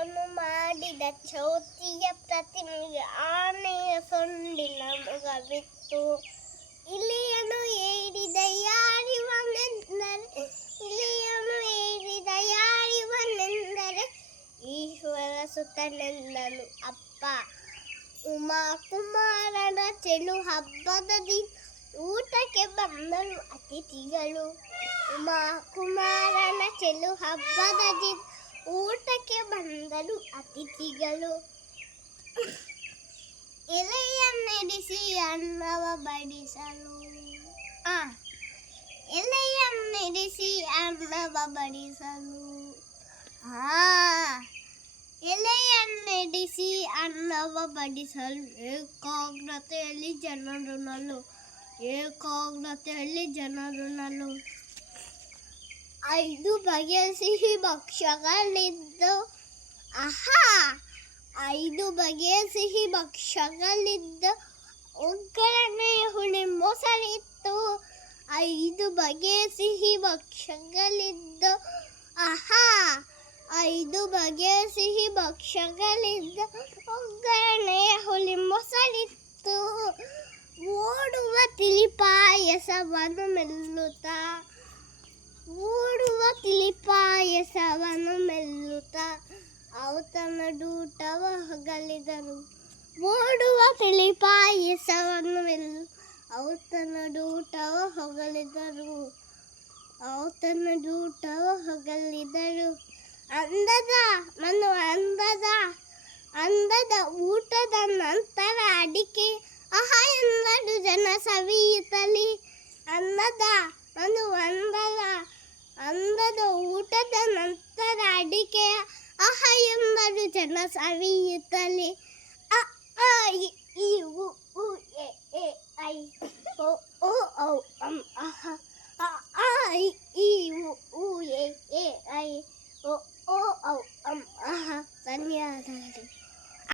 ಅವನು ಮಾಡಿದ ಚೌತಿಯ ಪ್ರತಿಮೆಗೆ ಆನೆಯ ಸೊಂಡಿಲ ಮುಖವಿತ್ತು. ಇಲಿಯನು ಏರಿದ ಯಾರಿವನೆಂದರೆ ಈಶ್ವರ ಸುತನೆಂದನು ಅಪ್ಪ. ಉಮಾ ಕುಮಾರನ ಚೆಲು ಹಬ್ಬದ ದಿನ ಊಟಕ್ಕೆ ಬಂದರು ಅತಿಥಿಗಳು. ಉಮಾ ಕುಮಾರನ ಚೆಲು ಹಬ್ಬದ ದಿನ ಊಟಕ್ಕೆ ಬಂದರು ಅತಿಥಿಗಳು. ಎಲೆಯನ್ನಿಡಿಸಿ ಅನ್ನವ ಬಡಿಸಲು ಎಲೆಯನ್ನಿಡಿಸಿ ಅನ್ನವ ಬಡಿಸಲು ಎಲೆಯನ್ನಿಡಿಸಿ ಅನ್ನವ ಬಡಿಸಲು ಏಕಾಗ್ರತೆಯಲ್ಲಿ ಜನರು ನಲು 5 ಬಗೆಯ ಸಿಹಿ ಭಕ್ಷ್ಯಗಳಿದ್ದು 5 ಬಗೆಯ ಸಿಹಿ ಭಕ್ಷ್ಯಗಳಿದ್ದು ಒಗ್ಗರಣೆಯ ಹುಳಿ ಮೊಸರಿತ್ತು. 5 ಬಗೆಯ ಸಿಹಿ ಭಕ್ಷ್ಯಗಳಿದ್ದು 5 ಬಗೆಯ ಸಿಹಿ ಭಕ್ಷ್ಯಗಳಿದ್ದು ಒಗ್ಗರಣೆಯ ಹುಳಿ ಮೊಸರಿತ್ತು. ಓಡುವ ತಿಳಿಪಾಯಸವನ್ನು ಮೆಲ್ಲುತ್ತಾ ಔತಣ ಡೂಟವ ಹೊಗಳಿದರು. ಓಡುವ ತಿಳಿಪಾಯಸವನ್ನು ಔತಣ ಡೂಟವ ಹೊಗಳಿದರು. ಅಂದದ ಊಟದ ನಂತರ ಅಡಿಕೆ ಎಂದರು ಜನ ಸವಿಯುತ್ತಲಿ. ಅಂದದ ಊಟದ ನಂತರ ಅಡಿಕೆ ಎಂದರು ಜನ ಸವಿಯುತ್ತಲಿ. ಅ ಆ ಇ ಈ ಉ ಊ ಎ ಏ ಐ ಓ ಓ ಔ ಅಂ ಅಹ. ಅ ಆ ಇ ಈ ಉ ಊ ಎ ಏ